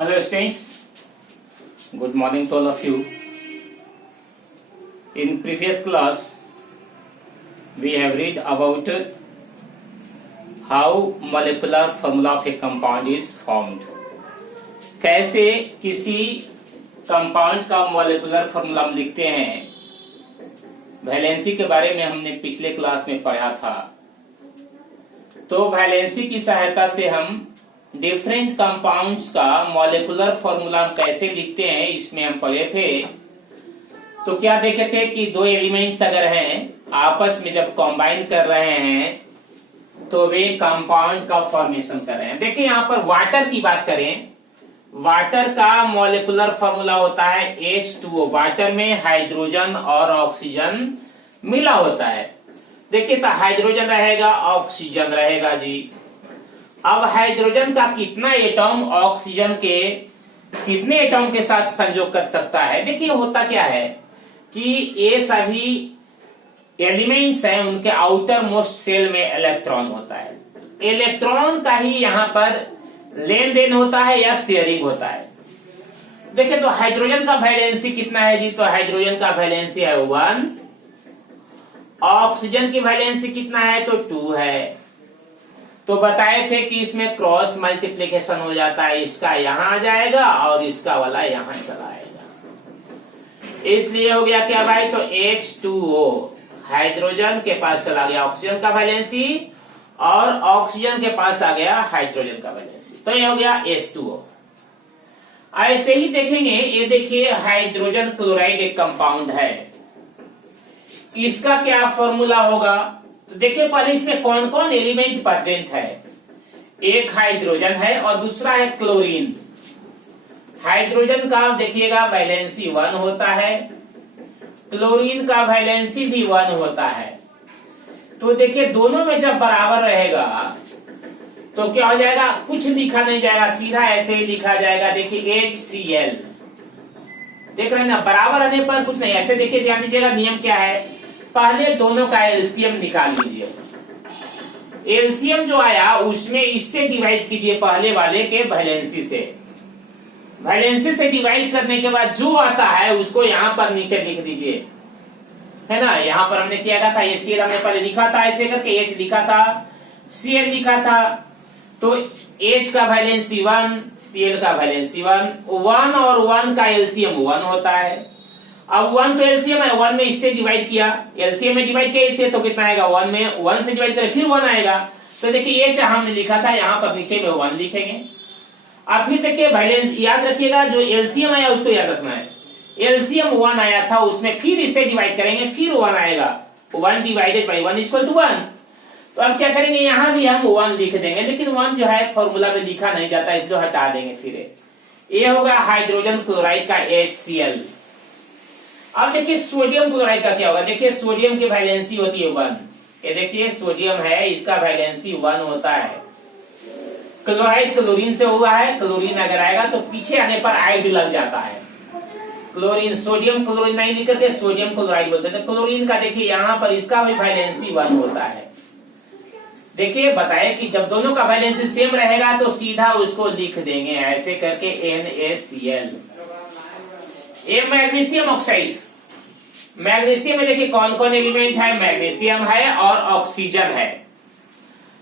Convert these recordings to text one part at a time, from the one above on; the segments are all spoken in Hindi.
Hello students, good morning to all of you. In previous class, we have read about how molecular formula of a compound is formed. कैसे किसी कंपाउंड का मॉलिक्यूलर फॉर्मूला हम लिखते हैं, वैलेंसी के बारे में हमने पिछले क्लास में पढ़ा था। तो वैलेंसी की सहायता से हम डिफरेंट कंपाउंड्स का मॉलिक्यूलर फॉर्मूला कैसे लिखते हैं, इसमें हम पढ़े थे। तो क्या देखे थे कि दो एलिमेंट्स अगर हैं, आपस में जब कंबाइन कर रहे हैं तो वे कंपाउंड का फॉर्मेशन कर रहे हैं। देखिए यहाँ पर वाटर की बात करें, वाटर का मॉलिक्यूलर फॉर्मूला होता है H2O। वाटर में हाइड्रोजन और ऑक्सीजन मिला होता है। देखिए तो हाइड्रोजन रहेगा, ऑक्सीजन रहेगा जी। अब हाइड्रोजन का कितना एटॉम ऑक्सीजन के कितने एटॉम के साथ संयोग कर सकता है? देखिए होता क्या है कि ये सभी एलिमेंट्स हैं, उनके आउटर मोस्ट सेल में इलेक्ट्रॉन होता है। इलेक्ट्रॉन का ही यहाँ पर लेन देन होता है या शेयरिंग होता है। देखिए तो हाइड्रोजन का वैलेंसी कितना है जी? तो हाइड्रोजन का वैलेंसी है 1, ऑक्सीजन की वैलेंसी कितना है? तो 2 है। तो बताए थे कि इसमें क्रॉस मल्टीप्लिकेशन हो जाता है, इसका यहां आ जाएगा और इसका वाला यहां चला आएगा। इसलिए हो गया क्या भाई? तो H2O हाइड्रोजन के पास चला गया ऑक्सीजन का वैलेंसी और ऑक्सीजन के पास आ गया हाइड्रोजन का वैलेंसी, तो ये हो गया H2O। ऐसे ही देखेंगे, ये देखिए हाइड्रोजन क्लोराइड एक कंपाउंड है, इसका क्या फॉर्मूला होगा? तो देखिए पहले इसमें कौन कौन एलिमेंट प्रेजेंट है। एक हाइड्रोजन है और दूसरा है क्लोरीन। हाइड्रोजन का देखिएगा वैलेंसी 1 होता है, क्लोरीन का वैलेंसी भी 1 होता है। तो देखिए दोनों में जब बराबर रहेगा तो क्या हो जाएगा? कुछ लिखा नहीं जाएगा, सीधा ऐसे ही लिखा जाएगा। देखिए HCl, देख रहे हैं ना, बराबर रहने पर कुछ नहीं। ऐसे देखिए, ध्यान दीजिएगा, नियम क्या है, पहले दोनों का एलसीएम निकाल लीजिए। एलसीएम जो आया उसमें इससे डिवाइड कीजिए, पहले वाले के वैलेंसी से। वैलेंसी से डिवाइड करने के बाद जो आता है उसको यहाँ पर नीचे लिख दीजिए, है ना। यहाँ पर हमने क्या था, ये Cl हमने पहले लिखा था ऐसे करके, H लिखा था, Cl लिखा था। तो H का वैलेंसी 1, Cl का वैलेंसी 1, 1 और 1 का एलसीएम 1 होता है। अब 1 तो एलसीएम है, 1 में इससे डिवाइड किया, एलसीएम में डिवाइड किया इससे, तो कितना आएगा? 1 में 1 से डिवाइड करें फिर 1 आएगा। तो देखिए H हमने लिखा था, यहाँ पर नीचे में 1 लिखेंगे। अब फिर देखिए वैलेंस, याद रखिएगा जो एलसीएम आया उसको याद रखना है। एलसीएम 1 आया था, उसमें फिर इससे डिवाइड करेंगे, फिर 1 आएगा। 1 डिवाइडेड बाई 1 इक्वल टू 1। तो अब क्या करेंगे, यहाँ भी हम 1 लिख देंगे, लेकिन 1 जो है फॉर्मूला में लिखा नहीं जाता, इसलिए हटा देंगे। फिर ये होगा हाइड्रोजन क्लोराइड का HCl। अब देखिए सोडियम क्लोराइड का क्या होगा? देखिए सोडियम की वैलेंसी होती है 1। ये देखिए सोडियम है, इसका वैलेंसी 1 होता है। क्लोराइड क्लोरीन से हुआ है, क्लोरीन अगर आएगा तो पीछे आने पर आइड लग जाता है। क्लोरीन, सोडियम क्लोरीन नहीं लिख करके सोडियम क्लोराइड बोलते थे। क्लोरीन का देखिए यहाँ पर इसका भी वैलेंसी 1 होता है। देखिए बताए कि जब दोनों का वैलेंसी सेम रहेगा तो सीधा उसको लिख देंगे ऐसे करके NaCl। ये मैग्नीशियम ऑक्साइड, मैग्नीशियम में देखिए कौन कौन एलिमेंट है? मैग्नीशियम है और ऑक्सीजन है।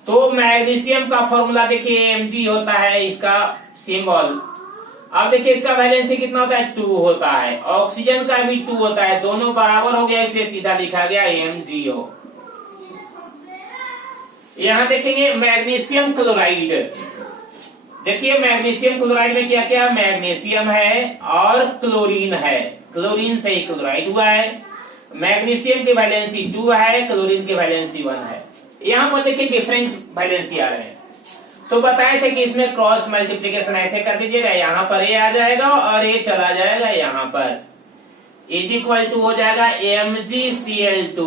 तो मैग्नीशियम का फॉर्मूला देखिए Mg होता है, इसका सिंबल। अब देखिए इसका वैलेंसी कितना होता है? 2 होता है। ऑक्सीजन का भी 2 होता है, दोनों बराबर हो गया इसलिए सीधा लिखा गया MgO। यहां देखेंगे मैग्नीशियम क्लोराइड। देखिए मैग्नीशियम क्लोराइड में क्या क्या? मैग्नीशियम है और क्लोरीन है, क्लोरीन से ही क्लोराइड हुआ है। मैग्नीशियम की वैलेंसी 2 है, क्लोरीन की वैलेंसी 1 है। यहाँ पर देखिए डिफरेंट वैलेंसी आ रहे हैं। तो बताए थे कि इसमें क्रॉस मल्टीप्लिकेशन ऐसे कर दीजिएगा, यहाँ पर ये आ जाएगा और ये चला जाएगा यहाँ पर, इज इक्वल टू हो जाएगा MgCl2।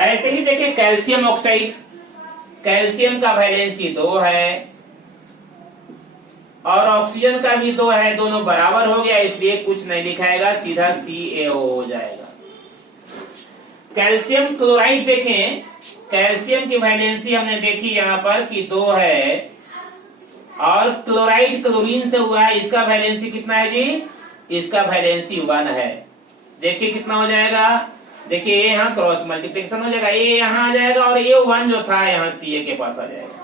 ऐसे ही देखिए कैल्शियम ऑक्साइड, कैल्शियम का वैलेंसी 2 है और ऑक्सीजन का भी 2 है, दोनों बराबर हो गया इसलिए कुछ नहीं लिखाएगा, सीधा CaO हो जाएगा। कैल्शियम क्लोराइड देखें, कैल्शियम की वैलेंसी हमने देखी यहाँ पर कि 2 है और क्लोराइड क्लोरीन से हुआ है, इसका वैलेंसी कितना है जी? इसका वैलेंसी 1 है। देखिए कितना हो जाएगा, देखिए ये यहाँ क्रॉस मल्टीप्लिकेशन हो जाएगा, ये यहाँ आ जाएगा और ये 1 जो था यहाँ Ca के पास आ जाएगा,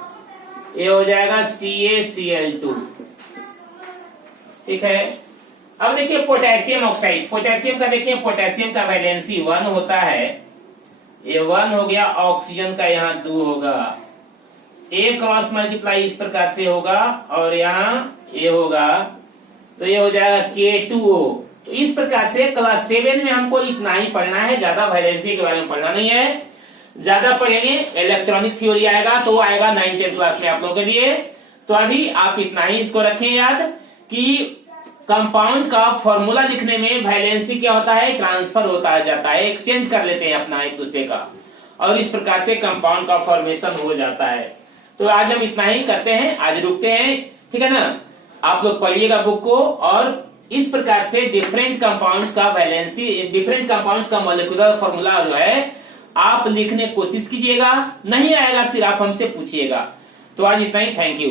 ये हो जाएगा CaCl2। ठीक है। अब देखिए पोटेशियम ऑक्साइड, पोटेशियम का देखिए, पोटेशियम का वैलेंसी 1 होता है, ये 1 हो गया, ऑक्सीजन का यहाँ 2 होगा, ए क्रॉस मल्टीप्लाई इस प्रकार से होगा और यहाँ ये होगा, तो ये हो जाएगा K2O। तो इस प्रकार से क्लास 7 में हमको इतना ही पढ़ना है, ज्यादा वैलेंसी के बारे में पढ़ना नहीं है। ज्यादा पढ़ेंगे इलेक्ट्रॉनिक थ्योरी आएगा, तो आएगा 9th क्लास में आप लोगों के लिए। तो अभी आप इतना ही इसको रखें याद कि कंपाउंड का फॉर्मूला लिखने में वैलेंसी क्या होता है? ट्रांसफर होता जाता है, एक्सचेंज कर लेते हैं अपना एक दूसरे का, और इस प्रकार से कंपाउंड का फॉर्मेशन हो जाता है। तो आज हम इतना ही करते हैं, आज रुकते हैं, ठीक है ना। आप लोग पढ़िएगा बुक को, और इस प्रकार से डिफरेंट कंपाउंड्स का वैलेंसी, डिफरेंट कंपाउंड्स का मॉलिक्यूलर फॉर्मूला जो है आप लिखने की कोशिश कीजिएगा, नहीं आएगा फिर आप हमसे पूछिएगा। तो आज इतना ही, थैंक यू।